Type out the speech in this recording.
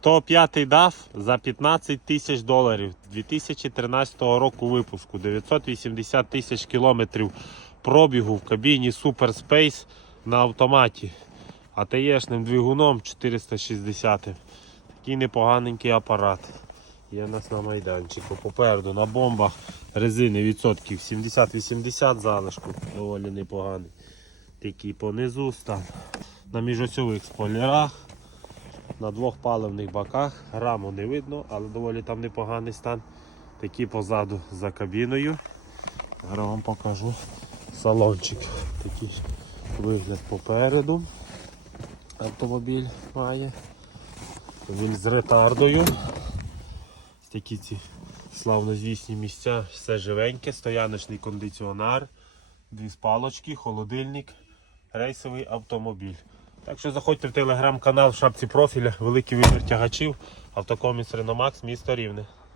105 DAF за 15 тисяч доларів 2013 року випуску. 980 тисяч кілометрів пробігу в кабіні Super Space на автоматі. АТЕшним двигуном 460. Такий непоганенький апарат. Є у нас на майданчику. Попереду на бомбах резини відсотків 70-80 залишку. Доволі непоганий. Такий понизу стан. На міжосьових спойлерах. На двох паливних баках. Раму не видно, але доволі там непоганий стан. Такі позаду за кабіною. Зараз вам покажу салончик. Такий вигляд попереду. Автомобіль має. Він з ретардою. Такі ці славнозвісні місця, все живеньке, стояночний кондиціонер, дві спалочки, холодильник, рейсовий автомобіль. Так що заходьте в телеграм-канал в шапці профіля, великий вибір тягачів, автокоміс Реномакс, місто Рівне.